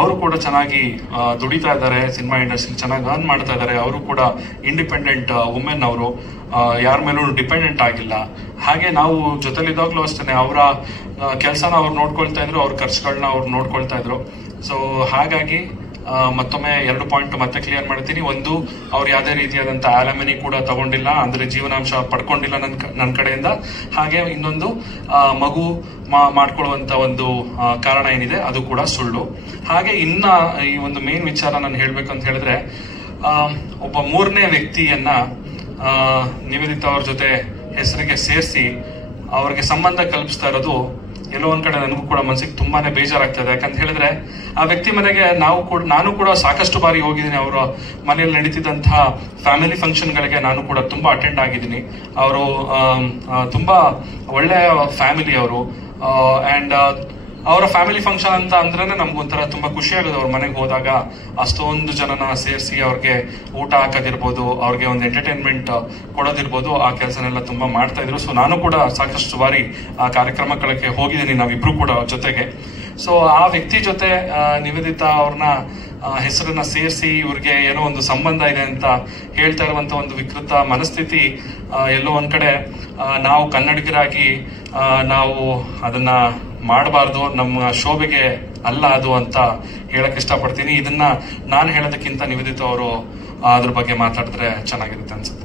ಅವರು ಕೂಡ ಚೆನ್ನಾಗಿ ದುಡಿತಾ ಇದ್ದಾರೆ, ಸಿನಿಮಾ ಇಂಡಸ್ಟ್ರಿ ಚೆನ್ನಾಗಿ ಅರ್ನ್ ಮಾಡ್ತಾ ಇದ್ದಾರೆ. ಅವರು ಕೂಡ ಇಂಡಿಪೆಂಡೆಂಟ್ ವುಮೆನ್, ಅವರು ಯಾರ ಮೇಲೂ ಡಿಪೆಂಡೆಂಟ್ ಆಗಿಲ್ಲ. ಹಾಗೆ ನಾವು ಜೊತೆಲಿದ್ದಾಗಲೂ ಅಷ್ಟೇ ಅವರ ಕೆಲಸನ ಅವ್ರು ನೋಡ್ಕೊಳ್ತಾ ಇದ್ರು, ಅವ್ರ ಖರ್ಚುಗಳನ್ನ ಅವ್ರು ನೋಡ್ಕೊಳ್ತಾ ಇದ್ರು. ಸೊ ಹಾಗಾಗಿ ಮತ್ತೊಮ್ಮೆ 2 ಪಾಯಿಂಟ್ ಮತ್ತೆ ಕ್ಲಿಯರ್ ಮಾಡ್ತೀನಿ. ಒಂದು, ಅವ್ರು ಯಾವುದೇ ರೀತಿಯಾದಂಥ ಆಲಮನಿ ಕೂಡ ತಗೊಂಡಿಲ್ಲ, ಅಂದ್ರೆ ಜೀವನಾಂಶ ಪಡ್ಕೊಂಡಿಲ್ಲ ನನ್ನ ಕಡೆಯಿಂದ. ಹಾಗೆ ಇನ್ನೊಂದು, ಮಗು ಮಾಡ್ಕೊಳ್ಳುವಂತ ಒಂದು ಕಾರಣ ಏನಿದೆ ಅದು ಕೂಡ ಸುಳ್ಳು. ಹಾಗೆ ಇನ್ನ ಈ ಒಂದು ಮೇನ್ ವಿಚಾರ ನಾನು ಹೇಳ್ಬೇಕಂತ ಹೇಳಿದ್ರೆ, ಒಬ್ಬ 3ನೇ ವ್ಯಕ್ತಿಯನ್ನ ನಿವೇದಿತಾ ಅವ್ರ ಜೊತೆ ಹೆಸರಿಗೆ ಸೇರಿಸಿ ಅವ್ರಿಗೆ ಸಂಬಂಧ ಕಲ್ಪಿಸ್ತಾ ಇರೋದು ಎಲ್ಲೋ ಒಂದ್ ಕಡೆ ನನಗೂ ಕೂಡ ಮನಸ್ಸಿಗೆ ತುಂಬಾನೇ ಬೇಜಾರಾಗ್ತದೆ. ಯಾಕಂತ ಹೇಳಿದ್ರೆ ಆ ವ್ಯಕ್ತಿ ಮನೆಗೆ ನಾನು ಕೂಡ ಸಾಕಷ್ಟು ಬಾರಿ ಹೋಗಿದ್ದೀನಿ. ಅವರ ಮನೆಯಲ್ಲಿ ನಡೀತಿದ್ದಂತಹ ಫ್ಯಾಮಿಲಿ ಫಂಕ್ಷನ್ಗಳಿಗೆ ನಾನು ಕೂಡ ತುಂಬಾ ಅಟೆಂಡ್ ಆಗಿದ್ದೀನಿ. ಅವರು ತುಂಬಾ ಒಳ್ಳೆಯ ಫ್ಯಾಮಿಲಿ ಅವರು. ಅಂಡ್ ಅವರ ಫ್ಯಾಮಿಲಿ ಫಂಕ್ಷನ್ ಅಂತ ಅಂದ್ರೆ ನಮ್ಗೊಂಥರ ತುಂಬಾ ಖುಷಿ ಆಗೋದು. ಅವ್ರ ಮನೆಗೆ ಹೋದಾಗ ಅಷ್ಟೊಂದು ಜನನ ಸೇರಿಸಿ ಅವ್ರಿಗೆ ಊಟ ಹಾಕೋದಿರ್ಬೋದು, ಅವ್ರಿಗೆ ಒಂದು ಎಂಟರ್ಟೈನ್ಮೆಂಟ್ ಕೊಡೋದಿರ್ಬೋದು, ಆ ಕೆಲಸನೆಲ್ಲ ತುಂಬಾ ಮಾಡ್ತಾ ಇದ್ರು. ಸೊ ನಾನು ಕೂಡ ಸಾಕಷ್ಟು ಬಾರಿ ಆ ಕಾರ್ಯಕ್ರಮಗಳಿಗೆ ಹೋಗಿದ್ದೀನಿ, ನಾವಿಬ್ರು ಕೂಡ ಜೊತೆಗೆ. ಸೊ ಆ ವ್ಯಕ್ತಿ ಜೊತೆ ನಿವೇದಿತಾ ಅವ್ರನ್ನ ಹೆಸರನ್ನ ಸೇರಿಸಿ ಇವ್ರಿಗೆ ಏನೋ ಒಂದು ಸಂಬಂಧ ಇದೆ ಅಂತ ಹೇಳ್ತಾ ಇರುವಂತ ಒಂದು ವಿಕೃತ ಮನಸ್ಥಿತಿ ಎಲ್ಲೋ ಒಂದ್ ಕಡೆ ನಾವು ಕನ್ನಡಿಗರಾಗಿ ನಾವು ಅದನ್ನ ಮಾಡಬಾರ್ದು, ನಮ್ಮ ಶೋಭೆಗೆ ಅಲ್ಲ ಅದು ಅಂತ ಹೇಳಕ್ ಇಷ್ಟಪಡ್ತೀನಿ. ಇದನ್ನ ನಾನು ಹೇಳೋದಕ್ಕಿಂತ ನಿವೇದಿತಾ ಅವರು ಅದ್ರ ಬಗ್ಗೆ ಮಾತಾಡಿದ್ರೆ ಚೆನ್ನಾಗಿರುತ್ತೆ ಅನ್ಸುತ್ತೆ.